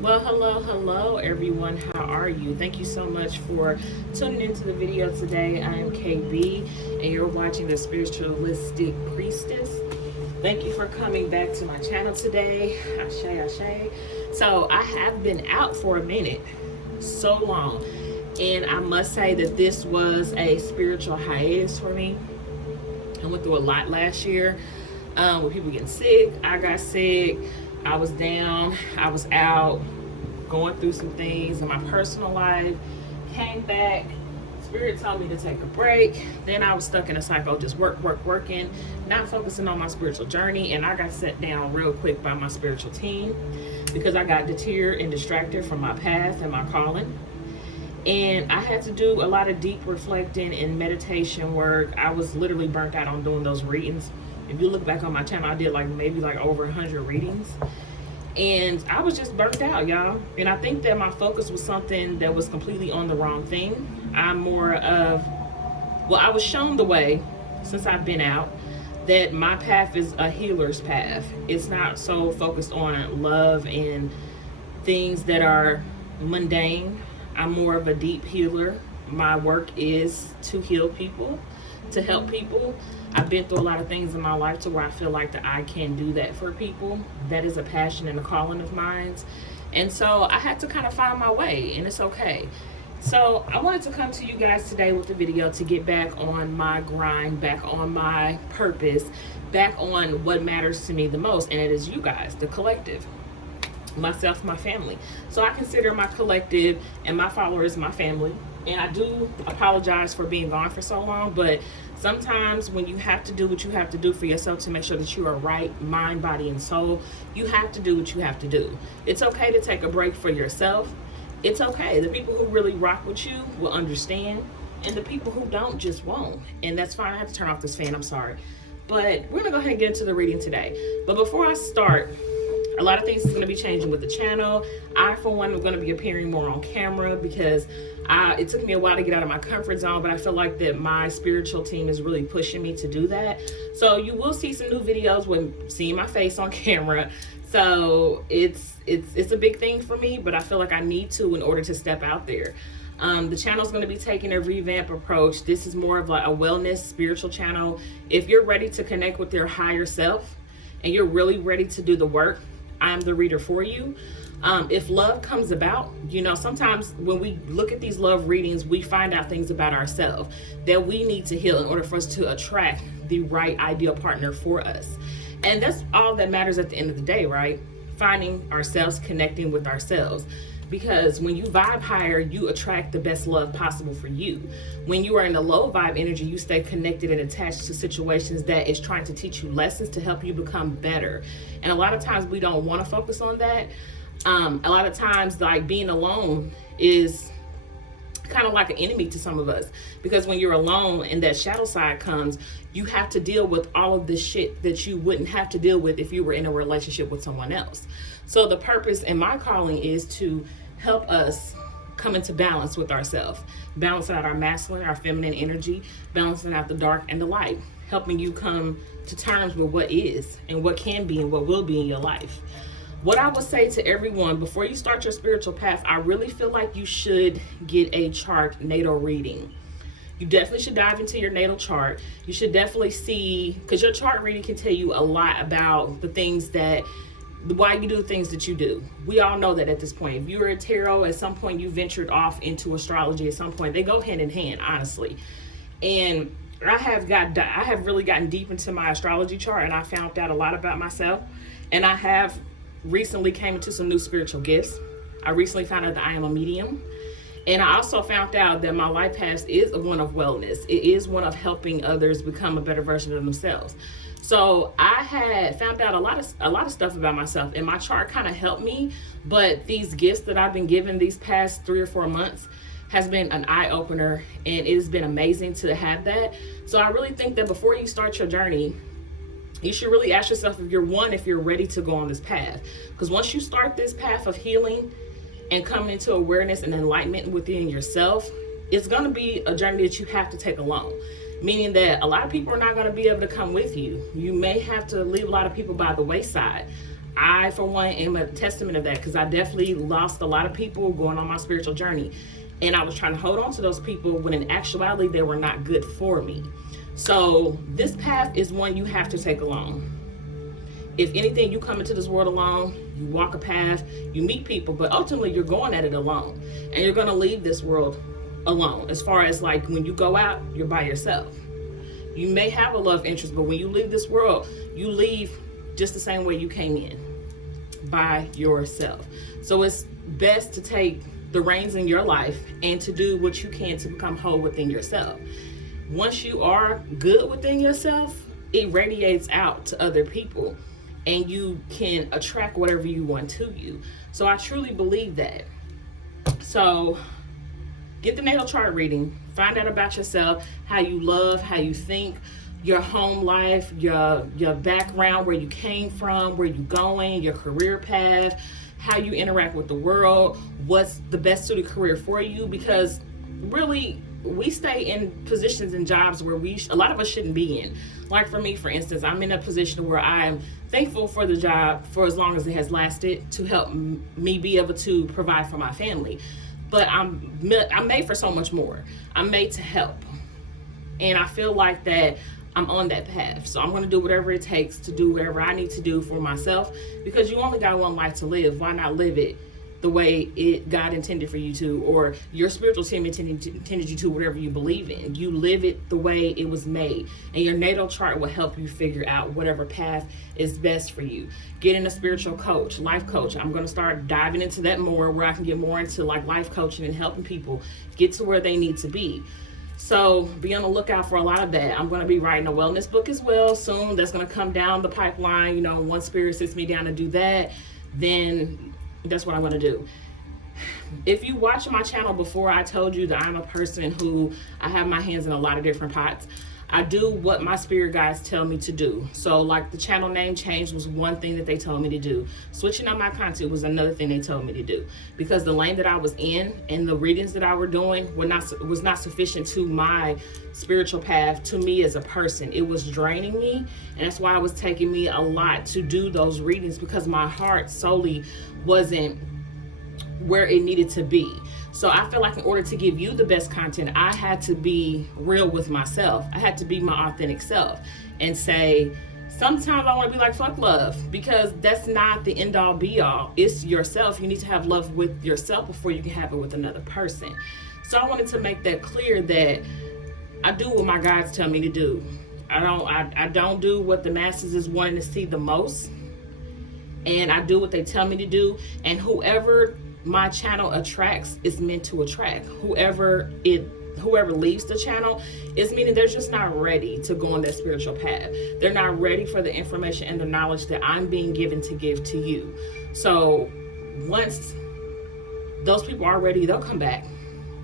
Well, hello, everyone. How are you? Thank you so much for tuning into the video today. I am KB, and you're watching the Spiritualistic Priestess. Thank you for coming back to my channel today. Ashe, Ashe. So, I have been out for a minute, so long, and I must say that this was a spiritual hiatus for me. I went through a lot last year with people getting sick. I got sick. I was down. I was out going through some things in my personal life. Came back. Spirit told me to take a break. Then I was stuck in a cycle, just working, not focusing on my spiritual journey. And I got set down real quick by my spiritual team because I got deterred and distracted from my path and my calling. And I had to do a lot of deep reflecting and meditation work. I was literally burnt out on doing those readings. If you look back on my channel, I did maybe over 100 readings. And I was just burnt out, y'all. And I think that my focus was something that was completely on the wrong thing. I'm more of, I was shown the way since I've been out that my path is a healer's path. It's not so focused on love and things that are mundane. I'm more of a deep healer. My work is to heal people, to help people. I've been through a lot of things in my life to where I feel like that I can do that for people. That is a passion and a calling of mine. And so I had to kind of find my way, and it's okay. So I wanted to come to you guys today with a video to get back on my grind, back on my purpose, back on what matters to me the most, and it is you guys, the collective. Myself, my family. So I consider my collective and my followers my family. And I do apologize for being gone for so long, but sometimes when you have to do what you have to do for yourself to make sure that you are right, mind, body, and soul, you have to do what you have to do. It's okay to take a break for yourself. It's okay. The people who really rock with you will understand, and the people who don't just won't. And that's fine. I have to turn off this fan. I'm sorry. But we're going to go ahead and get into the reading today. But before I start, a lot of things is going to be changing with the channel. I, for one, am going to be appearing more on camera because it took me a while to get out of my comfort zone, but I feel like that my spiritual team is really pushing me to do that. So you will see some new videos with seeing my face on camera. So it's a big thing for me, but I feel like I need to in order to step out there. The channel is going to be taking a revamp approach. This is more of a wellness spiritual channel. If you're ready to connect with your higher self and you're really ready to do the work, I'm the reader for you. If love comes about, sometimes when we look at these love readings, we find out things about ourselves that we need to heal in order for us to attract the right ideal partner for us. And that's all that matters at the end of the day, right? Finding ourselves, connecting with ourselves. Because when you vibe higher, you attract the best love possible for you. When you are in a low vibe energy, you stay connected and attached to situations that is trying to teach you lessons to help you become better. And a lot of times we don't want to focus on that. A lot of times being alone is kind of like an enemy to some of us, because when you're alone and that shadow side comes, you have to deal with all of this shit that you wouldn't have to deal with if you were in a relationship with someone else. So the purpose and my calling is to help us come into balance with ourselves, balancing out our masculine, our feminine energy, balancing out the dark and the light, helping you come to terms with what is and what can be and what will be in your life. What I would say to everyone before you start your spiritual path, I really feel like you should get a chart natal reading. You definitely should dive into your natal chart. You should definitely see, because your chart reading can tell you a lot about the things why you do the things that you do. We all know that at this point. If you're a tarot, at some point you ventured off into astrology. At some point, they go hand in hand, honestly. And I have really gotten deep into my astrology chart, and I found out a lot about myself. And I have recently came into some new spiritual gifts. I recently found out that I am a medium. And I also found out that my life path is one of wellness. It is one of helping others become a better version of themselves. So I had found out a lot of stuff about myself, and my chart kind of helped me. But these gifts that I've been given these past 3 or 4 months has been an eye-opener, and it has been amazing to have that. So I really think that before you start your journey, you should really ask yourself if you're ready to go on this path. Because once you start this path of healing and coming into awareness and enlightenment within yourself, it's going to be a journey that you have to take alone. Meaning that a lot of people are not going to be able to come with you. You may have to leave a lot of people by the wayside. I, for one, am a testament of that, because I definitely lost a lot of people going on my spiritual journey. And I was trying to hold on to those people when in actuality, they were not good for me. So this path is one you have to take alone. If anything, you come into this world alone, you walk a path, you meet people, but ultimately you're going at it alone. And you're going to leave this world alone. As far as like when you go out, you're by yourself. You may have a love interest, but when you leave this world, you leave just the same way you came in, by yourself. So it's best to take the reins in your life and to do what you can to become whole within yourself. Once you are good within yourself, it radiates out to other people and you can attract whatever you want to you. So I truly believe that. So get the natal chart reading, find out about yourself, how you love, how you think, your home life, your background, where you came from, where you going, your career path, how you interact with the world, what's the best suited career for you, because really we stay in positions and jobs where a lot of us shouldn't be in. Like for me, for instance, I'm in a position where I'm thankful for the job for as long as it has lasted to help me be able to provide for my family. But I'm made for so much more. I'm made to help. And I feel like that I'm on that path. So I'm going to do whatever it takes to do whatever I need to do for myself, because you only got one life to live. Why not live it the way God intended for you to, or your spiritual team intended you to, whatever you believe in. You live it the way it was made, and your natal chart will help you figure out whatever path is best for you. Getting a spiritual coach, life coach. I'm going to start diving into that more, where I can get more into like life coaching and helping people get to where they need to be. So be on the lookout for a lot of that. I'm going to be writing a wellness book as well soon. That's going to come down the pipeline. You know, once Spirit sits me down to do that, then that's what I'm going to do. If you watch my channel before, I told you that I'm a person who I have my hands in a lot of different pots. I do what my spirit guides tell me to do. So like the channel name change was one thing that they told me to do. Switching up my content was another thing they told me to do, because the lane that I was in and the readings that I were doing was not sufficient to my spiritual path, to me as a person. It was draining me, and that's why it was taking me a lot to do those readings, because my heart solely wasn't where it needed to be. So I feel like in order to give you the best content, I had to be real with myself. I had to be my authentic self and say, sometimes I want to be like, fuck love, because that's not the end all be all. It's yourself. You need to have love with yourself before you can have it with another person. So I wanted to make that clear, that I do what my guides tell me to do. I don't do what the masses is wanting to see the most. And I do what they tell me to do. And whoever my channel attracts is meant to attract. Whoever leaves the channel is meaning they're just not ready to go on that spiritual path. They're not ready for the information and the knowledge that I'm being given to give to you. So once those people are ready, they'll come back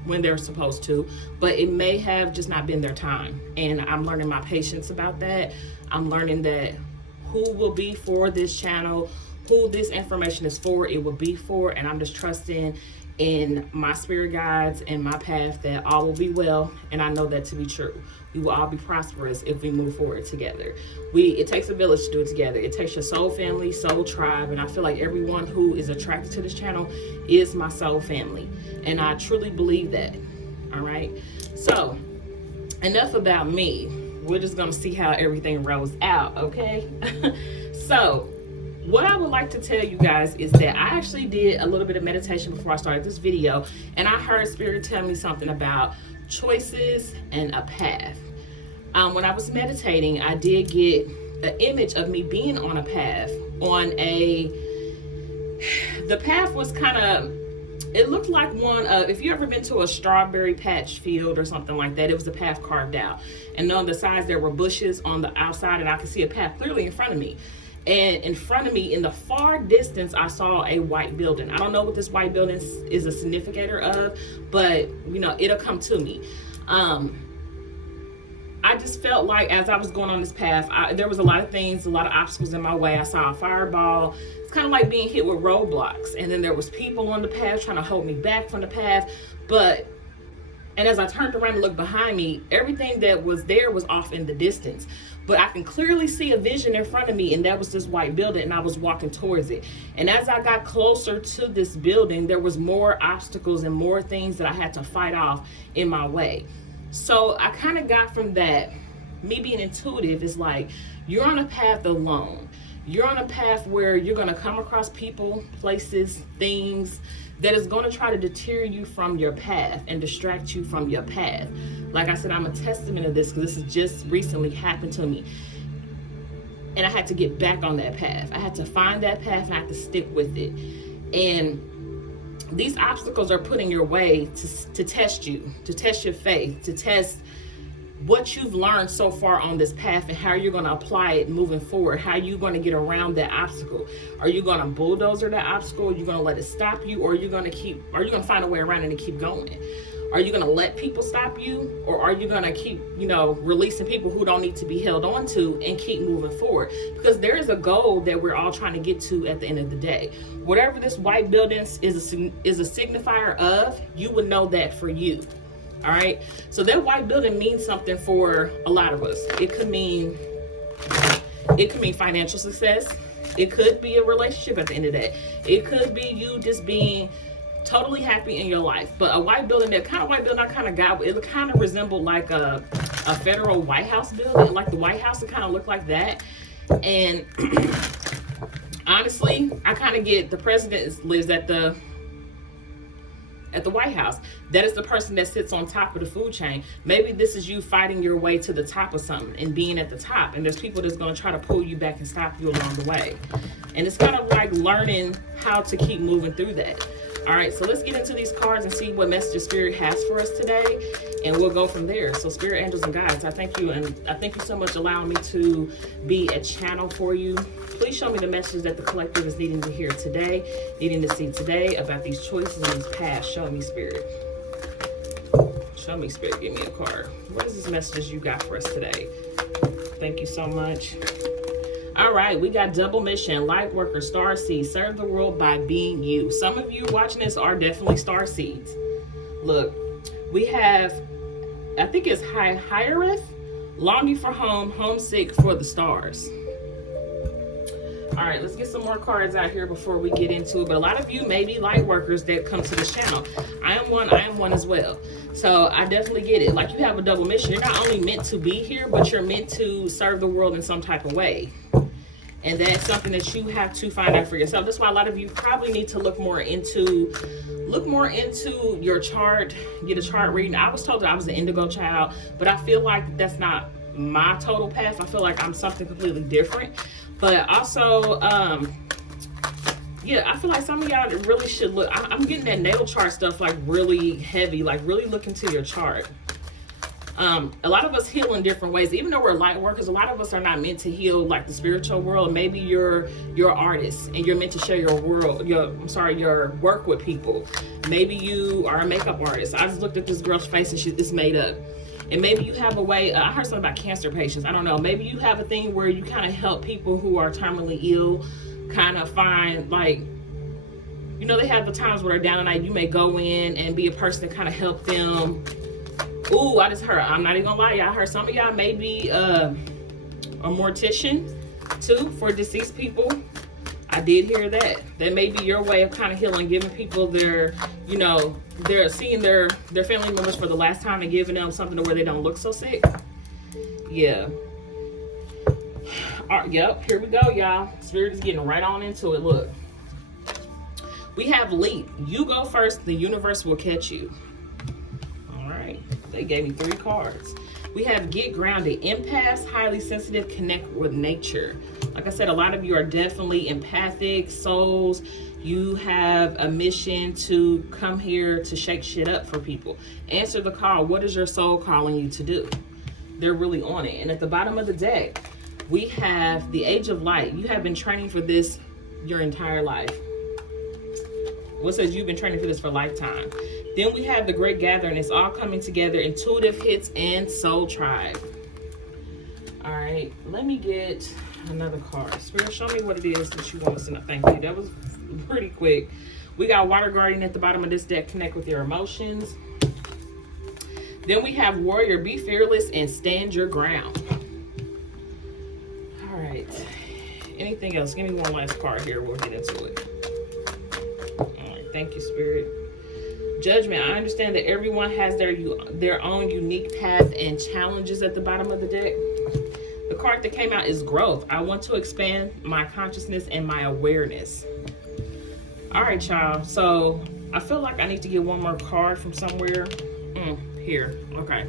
when they're supposed to, but it may have just not been their time. And I'm learning my patience about that. I'm learning that who will be for this channel, who this information is for, it will be for, and I'm just trusting in my spirit guides and my path that all will be well, and I know that to be true. We will all be prosperous if we move forward together. It takes a village to do it together. It takes your soul family, soul tribe, and I feel like everyone who is attracted to this channel is my soul family, and I truly believe that. All right, so enough about me. We're just gonna see how everything rolls out, okay? So what I would like to tell you guys is that I actually did a little bit of meditation before I started this video, and I heard Spirit tell me something about choices and a path. When I was meditating, I did get an image of me being on a path. The path was kind of, it looked like one of, if you ever been to a strawberry patch field or something like that, it was a path carved out. And on the sides there were bushes on the outside, and I could see a path clearly in front of me. And in front of me, in the far distance, I saw a white building. I don't know what this white building is a significator of, but you know, it'll come to me. I just felt like as I was going on this path, there was a lot of things, a lot of obstacles in my way. I saw a fireball. It's kind of like being hit with roadblocks. And then there was people on the path trying to hold me back from the path. But And as I turned around and looked behind me, everything that was there was off in the distance. But I can clearly see a vision in front of me, and that was this white building, and I was walking towards it. And as I got closer to this building, there was more obstacles and more things that I had to fight off in my way. So I kind of got from that, me being intuitive, is like, you're on a path alone. You're on a path where you're going to come across people, places, things that is going to try to deter you from your path and distract you from your path. Like I said, I'm a testament of this because this has just recently happened to me. And I had to get back on that path. I had to find that path and I had to stick with it. And these obstacles are put in your way to test you, to test your faith, to test what you've learned so far on this path and how you're going to apply it moving forward, how you're going to get around that obstacle. Are you going to bulldozer that obstacle? Are you going to let it stop you? Or are you going to find a way around it and keep going? Are you going to let people stop you? Or are you going to keep, releasing people who don't need to be held on to and keep moving forward? Because there is a goal that we're all trying to get to at the end of the day. Whatever this white building is a signifier of, you would know that for you. All right. So that white building means something for a lot of us. It could mean financial success. It could be a relationship at the end of the day. It could be you just being totally happy in your life. But a white building, that kind of white building I kind of got, it kind of resembled like a federal White House building. Like the White House, it kind of looked like that. And honestly, I kind of get the president lives at the White House. That is the person that sits on top of the food chain. Maybe this is you fighting your way to the top of something and being at the top. And there's people that's going to try to pull you back and stop you along the way. And it's kind of like learning how to keep moving through that. All right, so let's get into these cards and see what message Spirit has for us today. And we'll go from there. So Spirit, angels, and guides, I thank you. And I thank you so much allowing me to be a channel for you. Please show me the message that the collective is needing to hear today, needing to see today about these choices and these paths. Show me, Spirit. Show me, Spirit. Give me a card. What is this message you got for us today? Thank you so much. All right, we got double mission, light worker, star seed, serve the world by being you. Some of you watching this are definitely star seeds. Look, we have, I think it's Hiereth, longing for home, homesick for the stars. All right, let's get some more cards out here before we get into it. But a lot of you may be light workers that come to this channel. I am one as well. So I definitely get it. Like, you have a double mission. You're not only meant to be here, but you're meant to serve the world in some type of way. And that's something that you have to find out for yourself. That's why a lot of you probably need to look more into your chart, get a chart reading. I was told that I was an indigo child, but I feel like that's not my total path. I feel like I'm something completely different. But also, yeah, I feel like some of y'all really should look. I'm getting that natal chart stuff like really heavy, like really look into your chart. A lot of us heal in different ways. Even though we're light workers, a lot of us are not meant to heal like the spiritual world. Maybe you're artist and you're meant to share your work with people. Maybe you are a makeup artist. I just looked at this girl's face and it's made up. And maybe you have a way, I heard something about cancer patients. I don't know. Maybe you have a thing where you kind of help people who are terminally ill kind of find, like, they have the times where they're down at night. You may go in and be a person to kind of help them. Ooh, I just heard, I'm not even gonna lie, y'all. I heard some of y'all may be a mortician too for deceased people. I did hear that. That may be your way of kind of healing, giving people they're seeing their family members for the last time and giving them something to where they don't look so sick. Yeah. All right, yep, here we go, y'all. Spirit is getting right on into it. Look. We have leap. You go first, the universe will catch you. All right. They gave me 3 cards. We have get grounded, empaths, highly sensitive, connect with nature. Like I said, a lot of you are definitely empathic souls. You have a mission to come here to shake shit up for people. Answer the call. What is your soul calling you to do? They're really on it. And at the bottom of the deck, we have the age of light. You have been training for this your entire life. What says you've been training for this for a lifetime? Then we have the great gathering. It's all coming together. Intuitive hits and soul tribe. All right, let me get another card. Spirit, show me what it is that you want us to know. Thank you. That was pretty quick. We got water guardian at the bottom of this deck. Connect with your emotions. Then we have Warrior, be fearless and stand your ground. All right. Anything else? Give me one last card here. We'll get into it. All right. Thank you, Spirit. Judgment. I understand that everyone has their own unique path and challenges at the bottom of the deck. The card that came out is growth. I want to expand my consciousness and my awareness. All right, y'all. So I feel like I need to get one more card from somewhere. Here. Okay.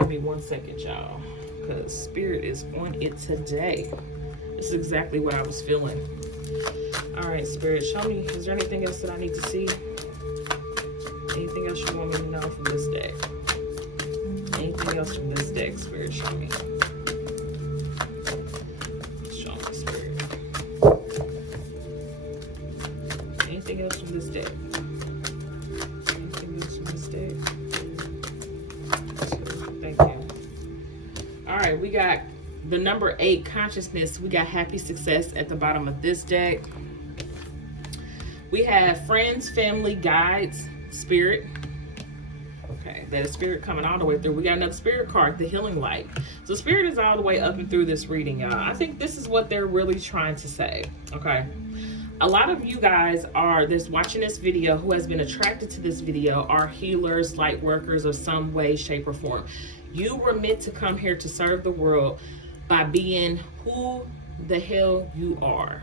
Give me 1 second, y'all. Because Spirit is on it today. This is exactly what I was feeling. All right, Spirit, show me. Is there anything else that I need to see? Anything else you want me to know from this deck? Anything else from this deck, Spirit, show me. Show me, Spirit. Anything else from this deck? Anything else from this deck? Thank you. All right, we got the number 8, consciousness. We got happy success at the bottom of this deck. We have friends, family, guides, Spirit. Okay, that is Spirit coming all the way through. We got another Spirit card, the healing light. So Spirit is all the way up and through this reading, y'all. I think this is what they're really trying to say. Okay, a lot of you guys are watching this video who has been attracted to this video are healers, light workers of some way, shape, or form. You were meant to come here to serve the world by being who the hell you are.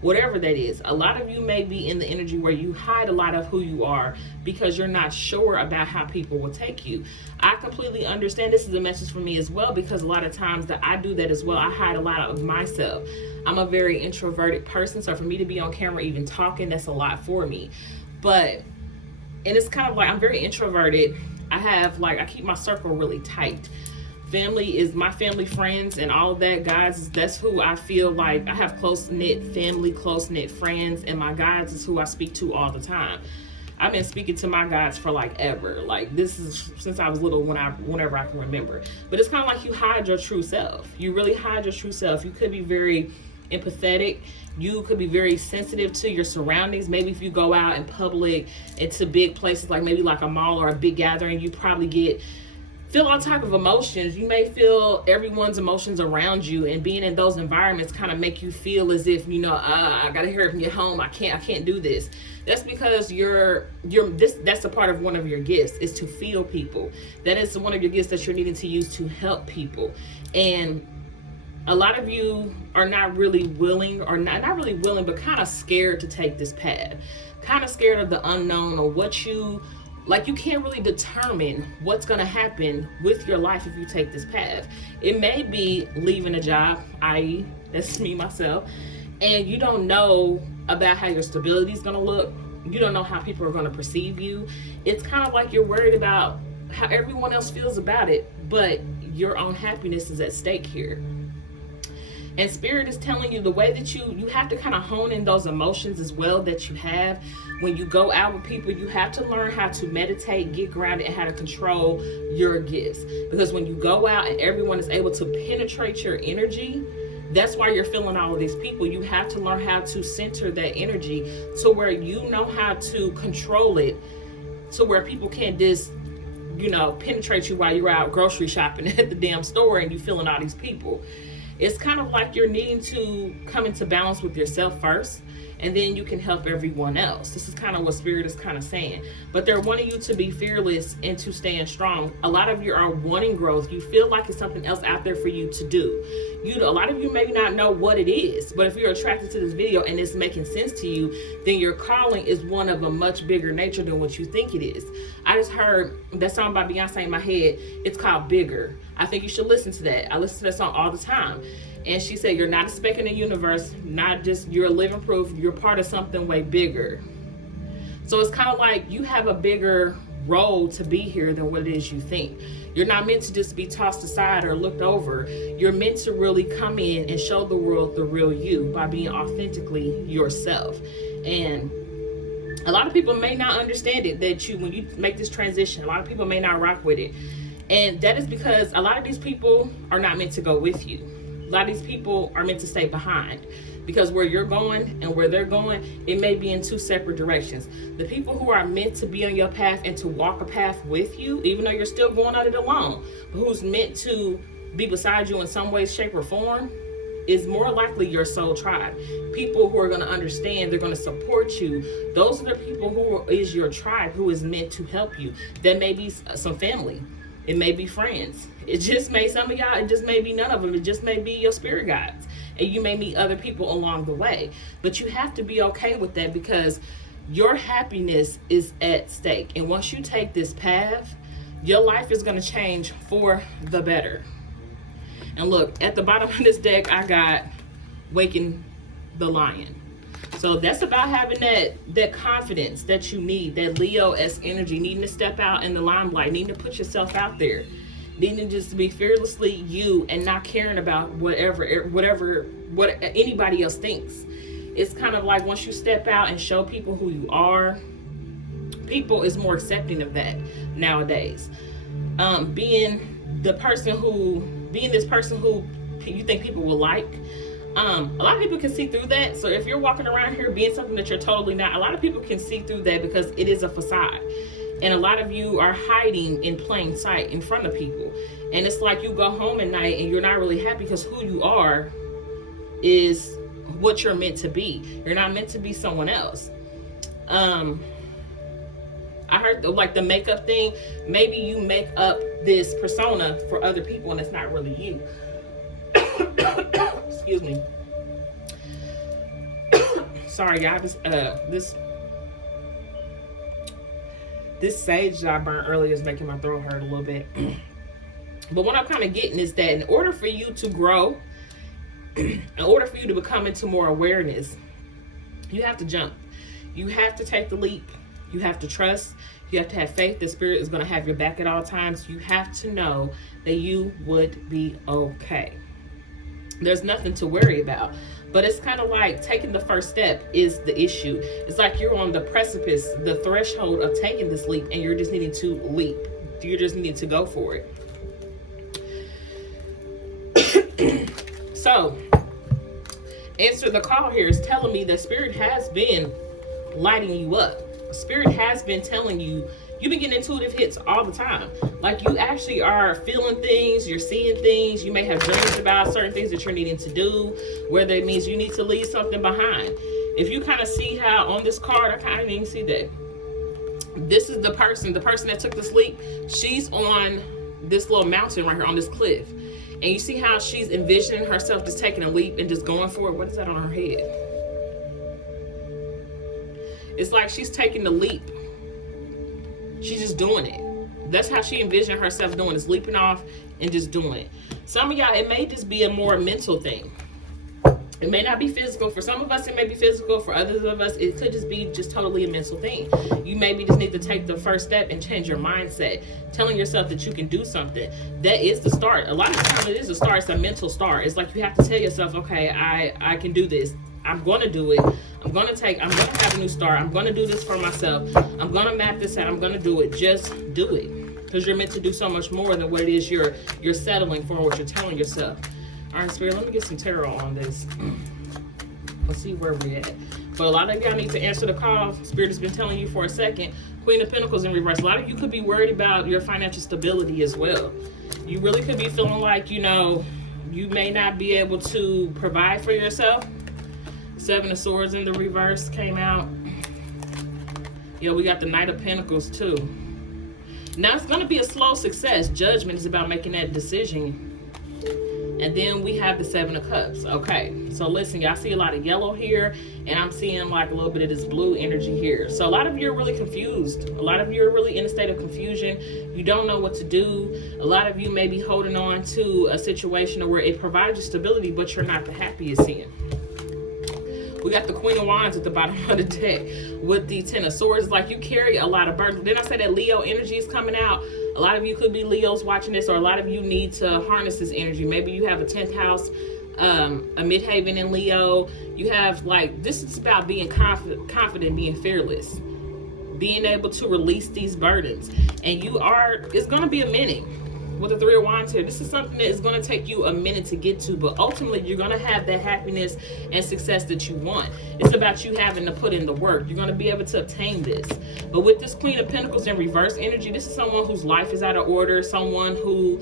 Whatever that is. A lot of you may be in the energy where you hide a lot of who you are because you're not sure about how people will take you. I completely understand. This is a message for me as well, because a lot of times that I do that as well. I hide a lot of myself. I'm a very introverted person, so for me to be on camera even talking, that's a lot for me. And it's kind of like I'm very introverted. I keep my circle really tight. Family is my family, friends, and all of that, guys. That's who I feel like I have close-knit family, close-knit friends, and my guides is who I speak to all the time. I've been speaking to my guides for like ever. Like, this is since I was little, whenever I can remember. But it's kind of like you hide your true self. You really hide your true self. You could be very empathetic. You could be very sensitive to your surroundings. Maybe if you go out in public into big places, like maybe like a mall or a big gathering, you probably feel all type of emotions. You may feel everyone's emotions around you, and being in those environments kind of make you feel as if, I gotta hear it from your home. I can't do this. That's because that's a part of one of your gifts, is to feel people. That is one of your gifts that you're needing to use to help people. And a lot of you are not really willing, or not really willing, but kind of scared to take this path. Kind of scared of the unknown, or you can't really determine what's going to happen with your life if you take this path. It may be leaving a job, i.e., that's me, myself, and you don't know about how your stability is going to look. You don't know how people are going to perceive you. It's kind of like you're worried about how everyone else feels about it, but your own happiness is at stake here. And Spirit is telling you the way that you have to kind of hone in those emotions as well that you have. When you go out with people, you have to learn how to meditate, get grounded, and how to control your gifts. Because when you go out and everyone is able to penetrate your energy, that's why you're feeling all of these people. You have to learn how to center that energy to where you know how to control it, to where people can't just, penetrate you while you're out grocery shopping at the damn store and you feeling all these people. It's kind of like you're needing to come into balance with yourself first, and then you can help everyone else. This is kind of what Spirit is kind of saying. But they're wanting you to be fearless and to stand strong. A lot of you are wanting growth. You feel like it's something else out there for you to do. A lot of you may not know what it is, but if you're attracted to this video and it's making sense to you, then your calling is one of a much bigger nature than what you think it is. I just heard that song by Beyonce in my head. It's called Bigger. I think you should listen to that. I listen to that song all the time. And she said, you're not a speck in the universe, you're a living proof, you're part of something way bigger. So it's kind of like you have a bigger role to be here than what it is you think. You're not meant to just be tossed aside or looked over. You're meant to really come in and show the world the real you by being authentically yourself. And a lot of people may not understand it, when you make this transition, a lot of people may not rock with it. And that is because a lot of these people are not meant to go with you. A lot of these people are meant to stay behind, because where you're going and where they're going, it may be in two separate directions. The people who are meant to be on your path and to walk a path with you, even though you're still going at it alone, but who's meant to be beside you in some way, shape, or form, is more likely your soul tribe. People who are going to understand, they're going to support you. Those are the people who is your tribe, who is meant to help you. That may be some family. It may be friends. It just may, some of y'all, it just may be none of them. It just may be your spirit guides. And you may meet other people along the way. But you have to be okay with that, because your happiness is at stake. And once you take this path, your life is going to change for the better. And look, at the bottom of this deck, I got Waking the Lion. So that's about having that confidence that you need, that Leo-esque energy, needing to step out in the limelight, needing to put yourself out there, needing just to be fearlessly you and not caring about what anybody else thinks. It's kind of like once you step out and show people who you are, people is more accepting of that nowadays. Being this person who you think people will like. A lot of people can see through that. So if you're walking around here being something that you're totally not, a lot of people can see through that, because it is a facade. And a lot of you are hiding in plain sight in front of people. And it's like you go home at night and you're not really happy, because who you are is what you're meant to be. You're not meant to be someone else. I heard like the makeup thing. Maybe you make up this persona for other people and it's not really you. Excuse me. Sorry, y'all. This sage that I burnt earlier is making my throat hurt a little bit. But what I'm kind of getting is that in order for you to grow, in order for you to become into more awareness, you have to jump. You have to take the leap. You have to trust. You have to have faith. The spirit is going to have your back at all times. You have to know that you would be okay. There's nothing to worry about. But it's kind of like taking the first step is the issue. It's like you're on the precipice, the threshold of taking this leap, and you're just needing to leap. You're just needing to go for it. So, answer the call here is telling me that spirit has been lighting you up. Spirit has been telling you, you've been getting intuitive hits all the time. Like you actually are feeling things, you're seeing things, you may have dreams about certain things that you're needing to do, whether it means you need to leave something behind. If you kind of see how on this card, I kind of didn't see that. This is the person that took this leap. She's on this little mountain right here on this cliff. And you see how she's envisioning herself just taking a leap and just going for it. What is that on her head? It's like she's taking the leap. She's just doing it. That's how she envisioned herself doing, is leaping off and just doing it. Some of y'all, it may just be a more mental thing. It may not be physical. For some of us, it may be physical. For others of us, it could just be just totally a mental thing. You maybe just need to take the first step and change your mindset, telling yourself that you can do something. That is the start. A lot of times it is a start. It's a mental start. It's like you have to tell yourself, okay, I can do this. I'm going to do it. I'm going to have a new start. I'm going to do this for myself. I'm going to map this out. I'm going to do it. Just do it. Because you're meant to do so much more than what it is you're settling for, what you're telling yourself. All right, Spirit, let me get some tarot on this. Let's see where we're at. But a lot of y'all need to answer the call. Spirit has been telling you for a second. Queen of Pentacles in reverse. A lot of you could be worried about your financial stability as well. You really could be feeling like, you may not be able to provide for yourself. Seven of Swords in the reverse came out. Yeah, we got the Knight of Pentacles too. Now it's going to be a slow success. Judgment is about making that decision. And then we have the Seven of Cups. Okay, so listen, y'all see a lot of yellow here, and I'm seeing like a little bit of this blue energy here. So a lot of you are really confused. A lot of you are really in a state of confusion. You don't know what to do. A lot of you may be holding on to a situation where it provides you stability, but you're not the happiest in. We got the Queen of Wands at the bottom of the deck with the Ten of Swords. Like you carry a lot of burdens. Then I say that Leo energy is coming out. A lot of you could be Leos watching this, or a lot of you need to harness this energy. Maybe you have a 10th house, a midhaven in Leo. You have this is about being confident, being fearless, being able to release these burdens. And it's going to be a minute. with the Three of Wands here. This is something that is going to take you a minute to get to, but ultimately you're going to have that happiness and success that you want. It's about you having to put in the work. You're going to be able to obtain this. But with this Queen of Pentacles in reverse energy, this is someone whose life is out of order, someone who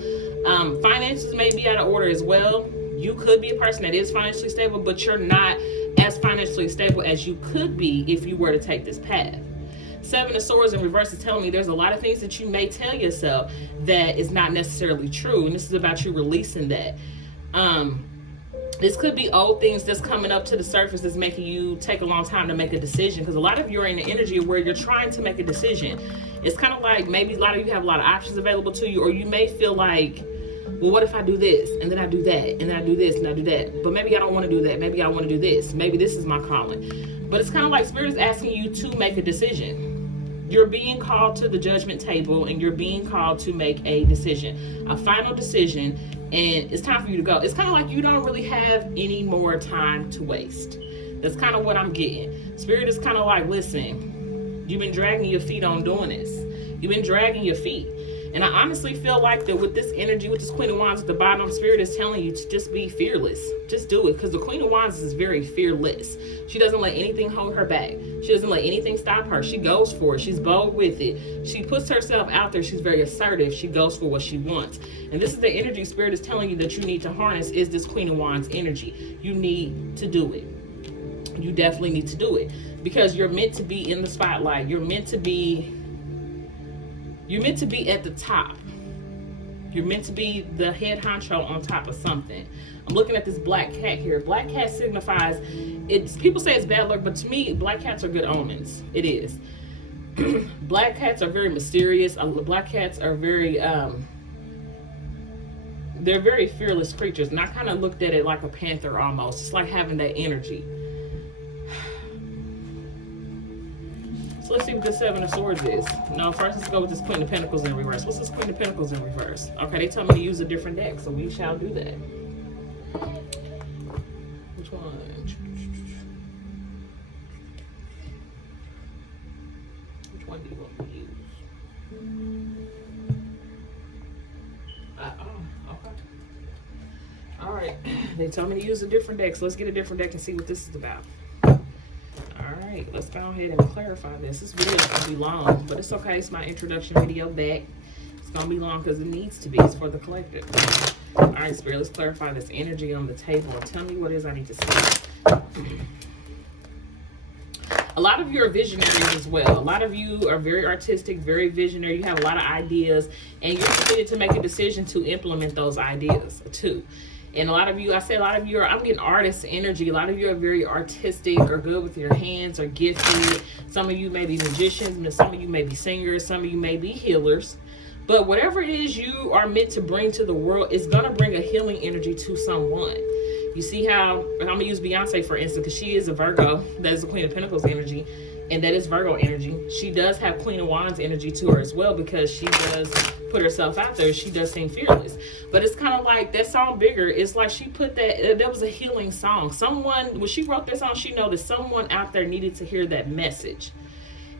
finances may be out of order as well. You could be a person that is financially stable, but you're not as financially stable as you could be if you were to take this path. Seven of Swords in reverse is telling me there's a lot of things that you may tell yourself that is not necessarily true, and this is about you releasing that. This could be old things that's coming up to the surface that's making you take a long time to make a decision, because a lot of you are in the energy where you're trying to make a decision. It's kind of like maybe a lot of you have a lot of options available to you, or you may feel like, well, what if I do this and then I do that and then I do this and I do that, but maybe I don't want to do that, maybe I want to do this, maybe this is my calling. But it's kind of like Spirit is asking you to make a decision. You're being called to the judgment table, and you're being called to make a decision, a final decision, and it's time for you to go. It's kind of like you don't really have any more time to waste. That's kind of what I'm getting. Spirit is kind of like, listen, you've been dragging your feet on doing this. You've been dragging your feet. And I honestly feel like that with this energy, with this Queen of Wands at the bottom, Spirit is telling you to just be fearless. Just do it, because the Queen of Wands is very fearless. She doesn't let anything hold her back. She doesn't let anything stop her. She goes for it. She's bold with it. She puts herself out there. She's very assertive. She goes for what she wants. And this is the energy Spirit is telling you that you need to harness, is this Queen of Wands energy. You need to do it. You definitely need to do it, because you're meant to be in the spotlight. You're meant to be at the top. You're meant to be the head honcho on top of something. I'm looking at this black cat here. Black cat signifies, people say it's bad luck, but to me, black cats are good omens. It is. Black cats are very mysterious. Black cats are very, they're very fearless creatures. And I kind of looked at it like a panther almost. It's like having that energy. So let's see what this Seven of Swords is. No, first let's go with this Queen of Pentacles in reverse. What's this Queen of Pentacles in reverse? Okay, they tell me to use a different deck, so we shall do that. Which one? Which one do you want to use? Okay. All right, they told me to use a different deck, so let's get a different deck and see what this is about. Alright, let's go ahead and clarify this. This video is going to be long, but it's okay. It's my introduction video back. It's going to be long because it needs to be. It's for the collective. Alright, Spirit, let's clarify this energy on the table and tell me what it is I need to see. A lot of you are visionaries as well. A lot of you are very artistic, very visionary. You have a lot of ideas, and you're committed to make a decision to implement those ideas too. And a lot of you, I'm getting artist energy. A lot of you are very artistic or good with your hands or gifted. Some of you may be magicians. Some of you may be singers. Some of you may be healers. But whatever it is you are meant to bring to the world, it's going to bring a healing energy to someone. You see how, I'm going to use Beyonce for instance, because she is a Virgo. That is the Queen of Pentacles energy. And that is Virgo energy. She does have Queen of Wands energy to her as well, because she does put herself out there. She does seem fearless. But it's kind of like that song Bigger. It's like she put that was a healing song. Someone, when she wrote that song, she noticed someone out there needed to hear that message.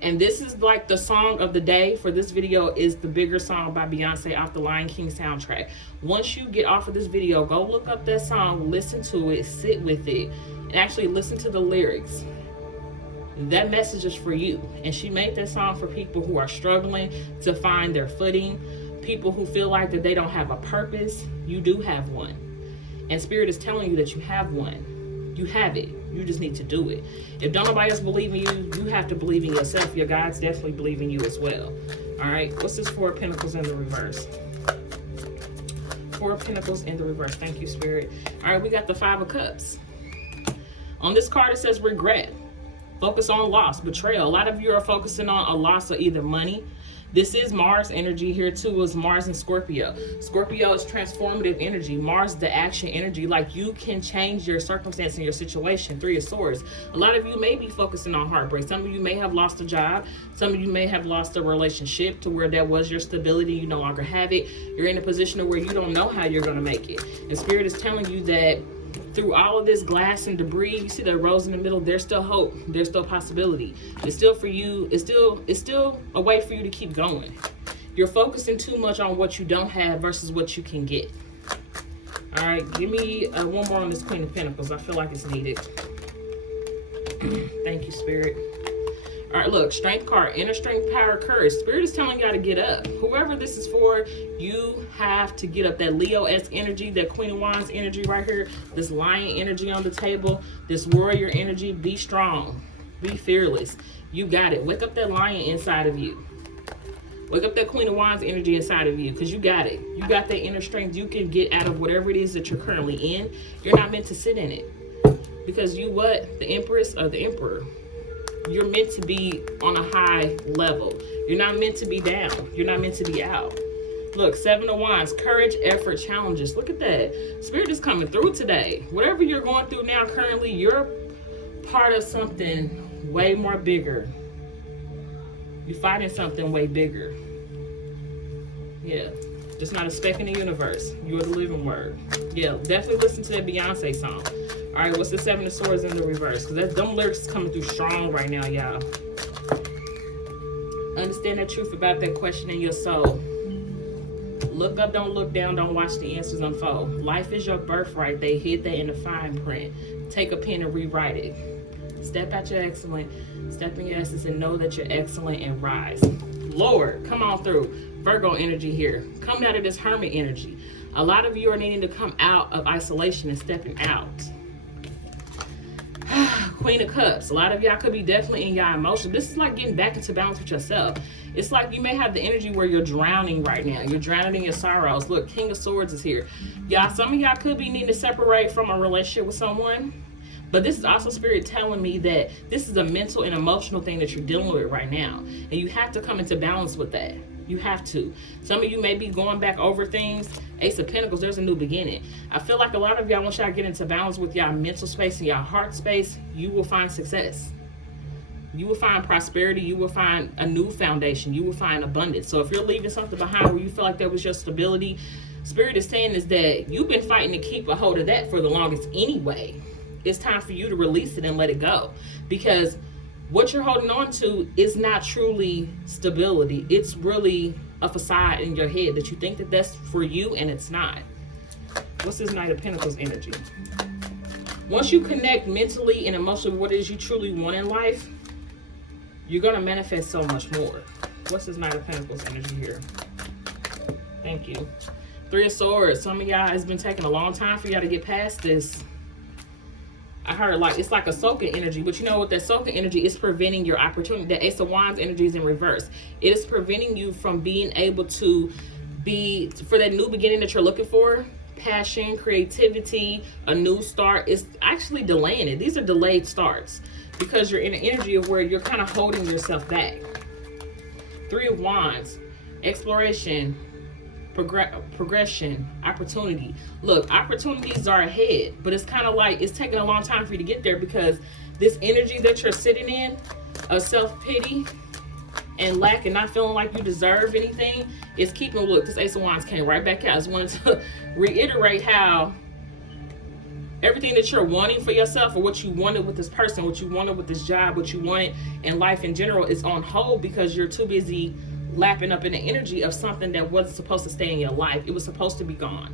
And this is like the song of the day for this video is the Bigger song by Beyonce off the Lion King soundtrack. Once you get off of this video, go look up that song, listen to it, sit with it, and actually listen to the lyrics. That message is for you. And she made that song for people who are struggling to find their footing, people who feel like that they don't have a purpose. You do have one. And Spirit is telling you that you have one. You have it. You just need to do it. If don't nobody else believe in you, you have to believe in yourself. Your guides definitely believe in you as well. All right. What's this Four of Pentacles in the reverse? Four of Pentacles in the reverse. Thank you, Spirit. All right. We got the Five of Cups. On this card, it says regret. Focus on loss, betrayal. A lot of you are focusing on a loss of either money. This is Mars energy here too, is Mars and Scorpio. Scorpio is transformative energy. Mars, the action energy, like you can change your circumstance and your situation. Three of Swords. A lot of you may be focusing on heartbreak. Some of you may have lost a job. Some of you may have lost a relationship to where that was your stability. You no longer have it. You're in a position where you don't know how you're going to make it. And Spirit is telling you that through all of this glass and debris, you see that rose in the middle, there's still hope. There's still possibility. It's still for you. It's still a way for you to keep going. You're focusing too much on what you don't have versus what you can get. All right, give me one more on this Queen of Pentacles. I feel like it's needed. Thank you, Spirit. All right, look, Strength card, inner strength, power, courage. Spirit is telling y'all to get up. Whoever this is for, you have to get up. That Leo-esque energy, that Queen of Wands energy right here, this Lion energy on the table, this Warrior energy. Be strong. Be fearless. You got it. Wake up that Lion inside of you. Wake up that Queen of Wands energy inside of you, because you got it. You got that inner strength. You can get out of whatever it is that you're currently in. You're not meant to sit in it. Because you what? The Empress or the Emperor. You're meant to be on a high level. You're not meant to be down. You're not meant to be out. Look, 7 of Wands, courage, effort, challenges. Look at that. Spirit is coming through today. Whatever you're going through now currently, you're part of something way more bigger. You're fighting something way bigger. Yeah. Just not a speck in the universe. You're the living word. Yeah, definitely listen to that Beyonce song. All right, what's the 7 of Swords in the reverse? Because them lyrics is coming through strong right now, y'all. Understand the truth about that question in your soul. Look up, don't look down, don't watch the answers unfold. Life is your birthright. They hid that in the fine print. Take a pen and rewrite it. Step out your excellent. Step in your essence and know that you're excellent and rise. Lord, come on through. Virgo energy here. Come out of this Hermit energy. A lot of you are needing to come out of isolation and stepping out. Queen of Cups. A lot of y'all could be definitely in your emotions. This is like getting back into balance with yourself. It's like you may have the energy where you're drowning right now. You're drowning in your sorrows. Look, King of Swords is here. Y'all, some of y'all could be needing to separate from a relationship with someone. But this is also Spirit telling me that this is a mental and emotional thing that you're dealing with right now. And you have to come into balance with that. You have to. Some of you may be going back over things. Ace of Pentacles, there's a new beginning. I feel like a lot of y'all, once y'all get into balance with y'all mental space and y'all heart space, you will find success. You will find prosperity. You will find a new foundation. You will find abundance. So if you're leaving something behind where you feel like that was your stability, Spirit is saying is that you've been fighting to keep a hold of that for the longest anyway. It's time for you to release it and let it go. Because what you're holding on to is not truly stability. It's really a facade in your head that you think that that's for you and it's not. What's this Knight of Pentacles energy? Once you connect mentally and emotionally with what it is you truly want in life, you're going to manifest so much more. What's this Knight of Pentacles energy here? Thank you. 3 of Swords. Some of y'all, it's been taking a long time for y'all to get past this. I heard like it's like a Ahsoka energy, but you know what? That Ahsoka energy is preventing your opportunity. The Ace of Wands energy is in reverse. It is preventing you from being able to be for that new beginning that you're looking for. Passion, creativity, a new start. It's actually delaying it. These are delayed starts because you're in an energy of where you're kind of holding yourself back. 3 of Wands, exploration, progression, opportunity. Look, opportunities are ahead, but it's kind of like it's taking a long time for you to get there because this energy that you're sitting in of self-pity and lack and not feeling like you deserve anything is keeping. Look, this Ace of Wands came right back out. I just wanted to reiterate how everything that you're wanting for yourself or what you wanted with this person, what you wanted with this job, what you wanted in life in general is on hold because you're too busy lapping up in the energy of something that wasn't supposed to stay in your life. It was supposed to be gone.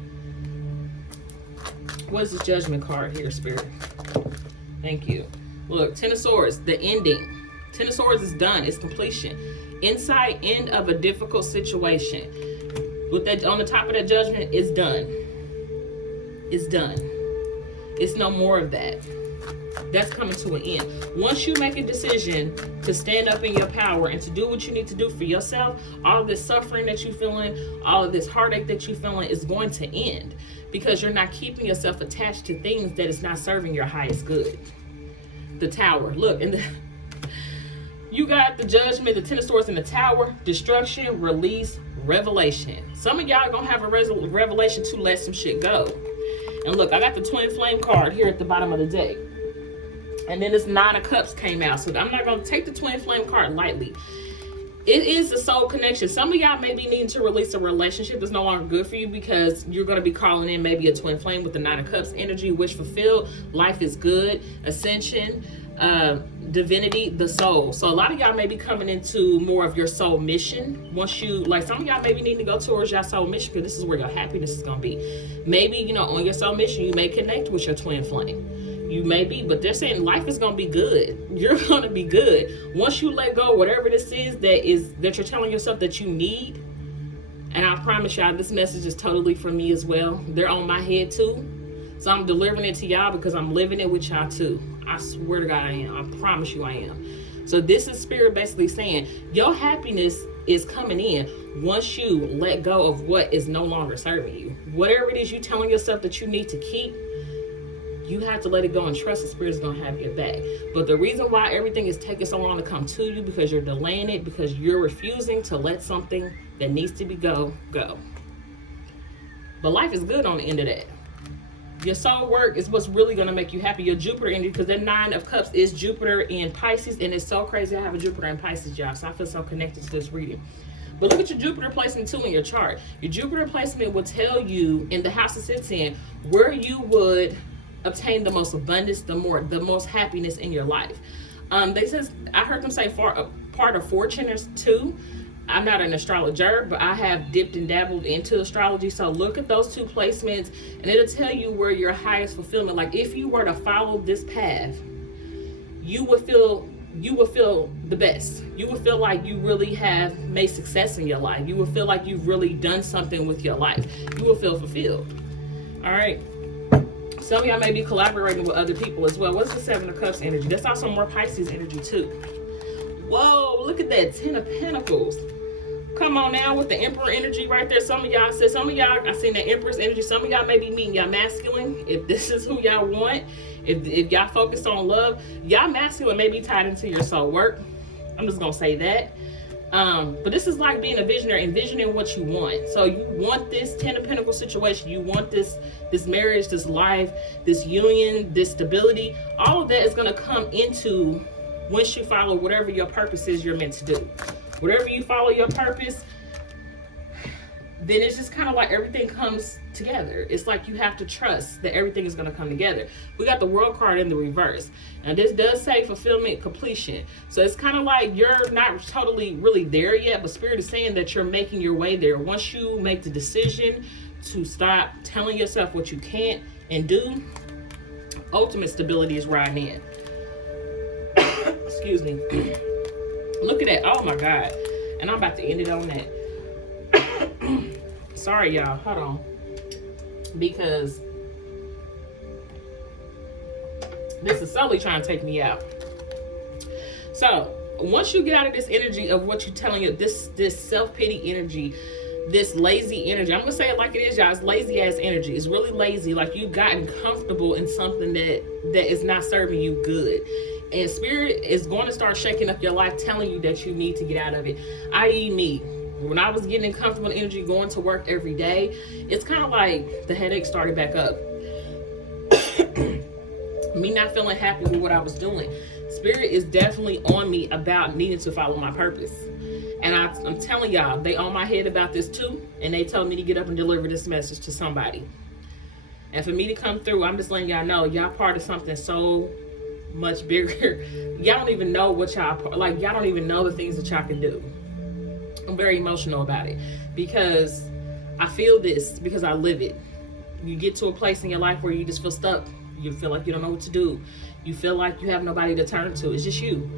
What is this Judgment card here, Spirit? Thank you. Look, 10 of Swords, the ending. 10 of Swords is done. It's completion. Inside end of a difficult situation. With that on the top of that Judgment, it's done. It's done. It's no more of that. That's coming to an end. Once you make a decision to stand up in your power and to do what you need to do for yourself, all of this suffering that you're feeling, all of this heartache that you're feeling is going to end because you're not keeping yourself attached to things that is not serving your highest good. The Tower. Look, and you got the Judgment, the 10 of Swords, and the Tower. Destruction, release, revelation. Some of y'all are going to have a revelation to let some shit go. And look, I got the Twin Flame card here at the bottom of the deck. And then this 9 of Cups came out. So I'm not going to take the Twin Flame card lightly. It is a soul connection. Some of y'all may be needing to release a relationship that's no longer good for you because you're going to be calling in maybe a Twin Flame with the 9 of Cups energy. Wish fulfilled. Life is good. Ascension. Divinity, the soul. So a lot of y'all may be coming into more of your soul mission. Once you, like, some of y'all maybe need to go towards your soul mission, because this is where your happiness is going to be. Maybe, you know, on your soul mission, you may connect with your twin flame. You may be, but they're saying life is going to be good. You're going to be good. Once you let go, whatever this is that you're telling yourself that you need. And I promise y'all, this message is totally for me as well. They're on my head too. So I'm delivering it to y'all because I'm living it with y'all too. I swear to God I am. I promise you I am. So this is Spirit basically saying your happiness is coming in once you let go of what is no longer serving you. Whatever it is you telling yourself that you need to keep, you have to let it go and trust the Spirit is going to have your back. But the reason why everything is taking so long to come to you, because you're delaying it, because you're refusing to let something that needs to be go. But life is good on the end of that. Your soul work is what's really going to make you happy. Your Jupiter energy, because that 9 of Cups is Jupiter in Pisces, and it's so crazy. I have a Jupiter in Pisces, y'all, so I feel so connected to this reading. But look at your Jupiter placement too in your chart. Your Jupiter placement will tell you in the house it sits in where you would obtain the most abundance, the most happiness in your life. They says, I heard them say part of fortune is too. I'm not an astrologer, but I have dipped and dabbled into astrology. So look at those 2 placements and it'll tell you where your highest fulfillment, like if you were to follow this path, you would feel the best. You would feel like you really have made success in your life. You would feel like you've really done something with your life. You will feel fulfilled. All right. Some of y'all may be collaborating with other people as well. What's the 7 of Cups energy? That's also more Pisces energy too. Whoa, look at that 10 of Pentacles. Come on now with the Emperor energy right there. Some of y'all, I seen the Empress energy. Some of y'all may be meeting y'all masculine. If this is who y'all want, if y'all focus on love, y'all masculine may be tied into your soul work. I'm just gonna say that. But this is like being a visionary, envisioning what you want. So you want this 10 of Pentacles situation. You want this marriage, this life, this union, this stability. All of that is gonna come into once you follow whatever your purpose is you're meant to do. Whatever you follow your purpose, then it's just kind of like everything comes together. It's like you have to trust that everything is going to come together. We got the World card in the reverse. And this does say fulfillment, completion. So it's kind of like you're not totally really there yet, but Spirit is saying that you're making your way there. Once you make the decision to stop telling yourself what you can't and do, ultimate stability is riding in. Excuse me. Look at that. Oh my God. And I'm about to end it on that. Sorry, y'all. Hold on. Because this is solely trying to take me out. So once you get out of this energy of what you're telling you, this self-pity energy, this lazy energy, I'm gonna say it like it is, y'all. It's lazy ass energy. It's really lazy. Like you've gotten comfortable in something that is not serving you good. And Spirit is going to start shaking up your life, telling you that you need to get out of it. I.e. me. When I was getting in comfortable energy, going to work every day, it's kind of like the headache started back up. Me not feeling happy with what I was doing. Spirit is definitely on me about needing to follow my purpose. And I'm telling y'all, they on my head about this too. And they told me to get up and deliver this message to somebody. And for me to come through, I'm just letting y'all know, y'all part of something so much bigger. Y'all don't even know what y'all don't even know the things that y'all can do. I'm very emotional about it because I feel this, because I live it. You get to a place in your life where you just feel stuck. You feel like you don't know what to do. You feel like you have nobody to turn to. It's just you.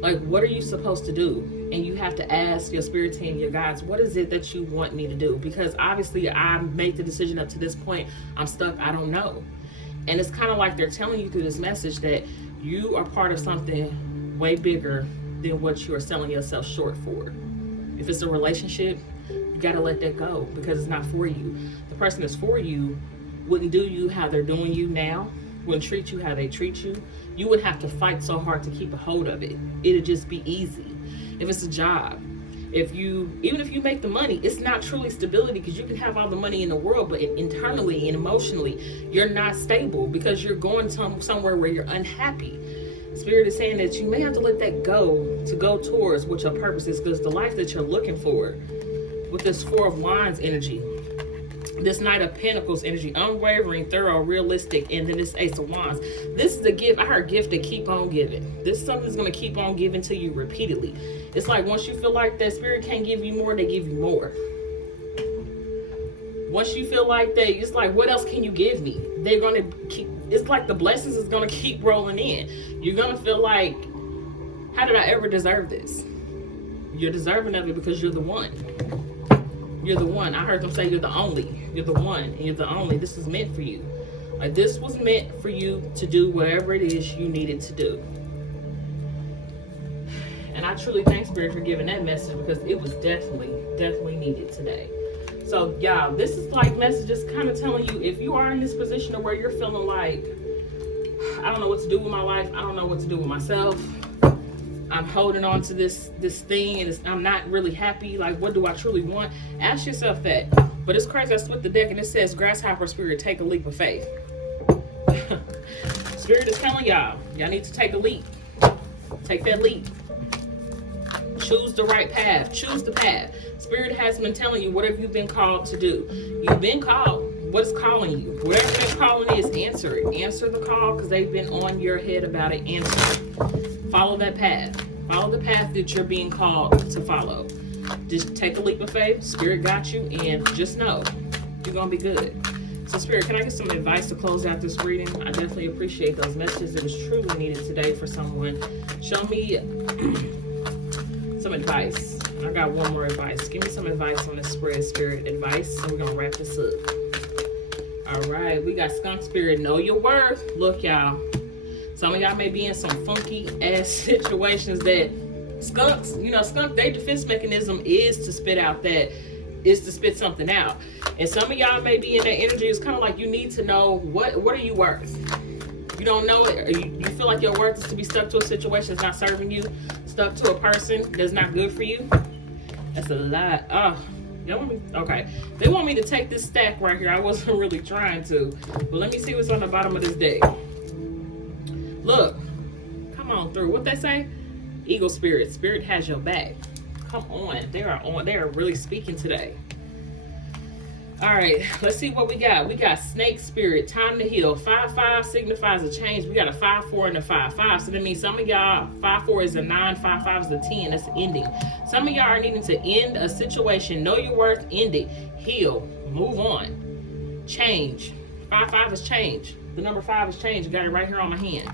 Like, what are you supposed to do? And you have to ask your spirit team, your guides, what is it that you want me to do? Because obviously I made the decision up to this point. I'm stuck. I don't know. And it's kind of like they're telling you through this message that you are part of something way bigger than what you are selling yourself short for. If it's a relationship, you got to let that go because it's not for you. The person that's for you wouldn't do you how they're doing you now, wouldn't treat you how they treat you. You wouldn't have to fight so hard to keep a hold of it. It'd just be easy. If it's a job, even if you make the money, it's not truly stability because you can have all the money in the world, but internally and emotionally, you're not stable because you're going somewhere where you're unhappy. Spirit is saying that you may have to let that go to go towards what your purpose is, because the life that you're looking for with this 4 of Wands energy, This Knight of Pentacles energy, unwavering, thorough, realistic, and then this Ace of Wands. This is the gift. I heard gift to keep on giving. This is something that's going to keep on giving to you repeatedly. It's like once you feel like that spirit can't give you more, they give you more. Once you feel like that, it's like, what else can you give me? They're going to keep, it's like the blessings is going to keep rolling in. You're going to feel like, how did I ever deserve this? You're deserving of it because you're the one. You're the one. I heard them say you're the only. You're the one and you're the only. This is meant for you. Like this was meant for you to do whatever it is you needed to do. And I truly thank Spirit for giving that message because it was definitely needed today. So y'all, this is like messages kind of telling you if you are in this position of where you're feeling like, I don't know what to do with my life. I don't know what to do with myself. I'm holding on to this thing and I'm not really happy. Like, what do I truly want? Ask yourself that. But it's crazy. I split the deck and it says, Grasshopper Spirit, take a leap of faith. Spirit is telling y'all need to take a leap. Take that leap. Choose the right path. Choose the path. Spirit has been telling you whatever you've been called to do. You've been called. What is calling you? Whatever that calling is, answer it. Answer the call because they've been on your head about it. Answer it. Follow that path. Follow the path that you're being called to follow. Just take a leap of faith. Spirit got you, and just know you're going to be good. So, Spirit, can I get some advice to close out this reading? I definitely appreciate those messages. It was truly needed today for someone. Show me some advice. I got one more advice. Give me some advice on this spread, Spirit advice. And we're going to wrap this up. All right. We got Skunk Spirit. Know your worth. Look, y'all. Some of y'all may be in some funky ass situations that skunks, skunk, their defense mechanism is to spit something out. And some of y'all may be in that energy. It's kind of like you need to know what are you worth? You don't know it, or you feel like your worth is to be stuck to a situation that's not serving you, stuck to a person that's not good for you. That's a lot. Oh, okay. They want me to take this stack right here. I wasn't really trying to, but let me see what's on the bottom of this deck. Look, come on through. What they say? Eagle Spirit. Spirit has your back. Come on. They are really speaking today. All right, let's see what we got. We got Snake Spirit, time to heal. 5-5 signifies a change. We got a 5-4 and a 5-5. So that means some of y'all, 5-4 is a 9, 5-5 is a 10. That's ending. Some of y'all are needing to end a situation. Know your worth, end it. Heal. Move on. Change. 5-5 is change. The number 5 is change. You got it right here on my hand.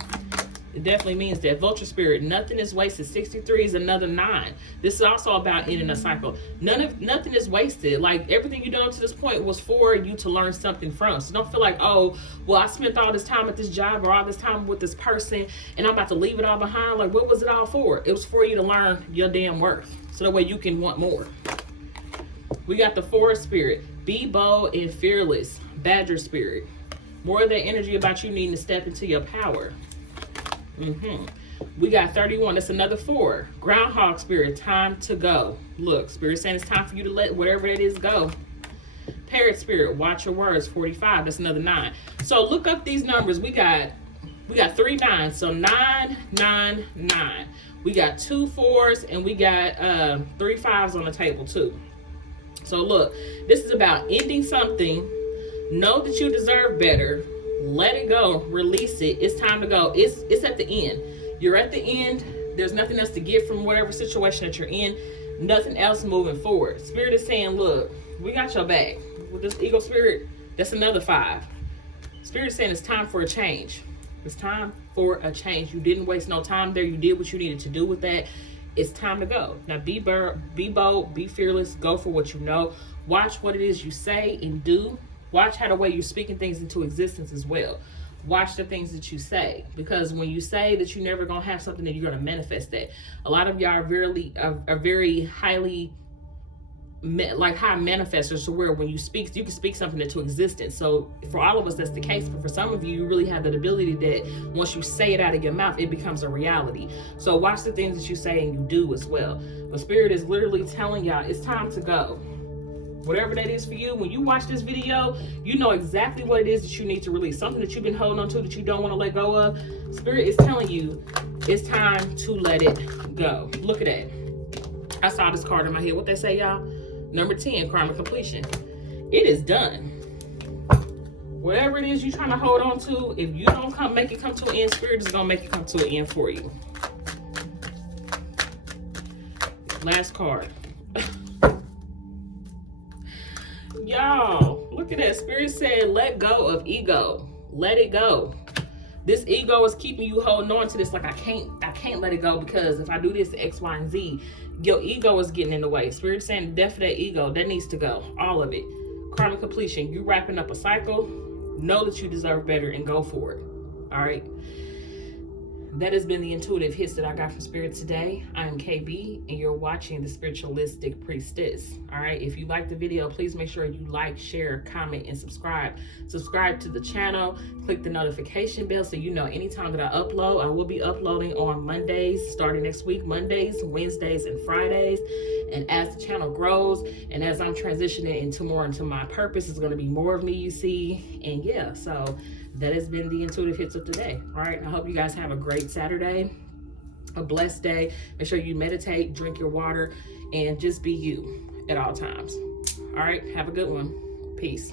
It definitely means that. Vulture Spirit, nothing is wasted. 63 is another 9. This is also about ending a cycle. Nothing is wasted. Like everything you've done to this point was for you to learn something from. So don't feel like, oh, well, I spent all this time at this job or all this time with this person and I'm about to leave it all behind. Like, what was it all for? It was for you to learn your damn worth. So that way you can want more. We got the Forest Spirit. Be bold and fearless. Badger Spirit. More of that energy about you needing to step into your power. We got 31. That's another 4. Groundhog Spirit. Time to go. Look, Spirit saying it's time for you to let whatever it is go. Parrot Spirit. Watch your words. 45. That's another 9. So look up these numbers. We got 3 9s. So 9, 9, 9. We got 2 4s and we got 3 5s on the table too. So look, this is about ending something. Know that you deserve better. Let it go. Release it. It's time to go. It's at the end. You're at the end. There's nothing else to get from whatever situation that you're in. Nothing else moving forward. Spirit is saying, look, we got your back. With this Eagle Spirit, that's another 5. Spirit is saying it's time for a change. It's time for a change. You didn't waste no time there. You did what you needed to do with that. It's time to go. Now be bold, be fearless, go for what you know. Watch what it is you say and do. Watch how the way you're speaking things into existence as well. Watch the things that you say, because when you say that you're never gonna have something, that you're gonna manifest that. A lot of y'all are very highly high manifestors, to where when you speak, you can speak something into existence. So for all of us, that's the case. But for some of you, you really have that ability that once you say it out of your mouth, it becomes a reality. So watch the things that you say and you do as well. But Spirit is literally telling y'all it's time to go. Whatever that is for you, when you watch this video, you know exactly what it is that you need to release. Something that you've been holding on to that you don't want to let go of. Spirit is telling you it's time to let it go. Look at that. I saw this card in my head. What they say, y'all? Number 10, karma completion. it is done. Whatever it is you're trying to hold on to, if you don't make it come to an end, Spirit is going to make it come to an end for you. Last card. Y'all, look at that. Spirit said, let go of ego. Let it go. This ego is keeping you holding on to this like I can't let it go, because if I do this X, Y, and Z, your ego is getting in the way. Spirit saying death of that ego, that needs to go. All of it. Karmic completion. You wrapping up a cycle. Know that you deserve better and go for it. All right. That has been the intuitive hits that I got from Spirit today. I am KB, and you're watching the Spiritualistic Priestess. All right. If you like the video, please make sure you like, share, comment, and subscribe. Subscribe to the channel. Click the notification bell so you know anytime that I upload. I will be uploading on Mondays, starting next week, Mondays, Wednesdays, and Fridays. And as the channel grows, and as I'm transitioning into my purpose, it's going to be more of me you see. And yeah, so that has been the intuitive hits of today. All right. I hope you guys have a great Saturday, a blessed day. Make sure you meditate, drink your water, and just be you at all times. All right. Have a good one. Peace.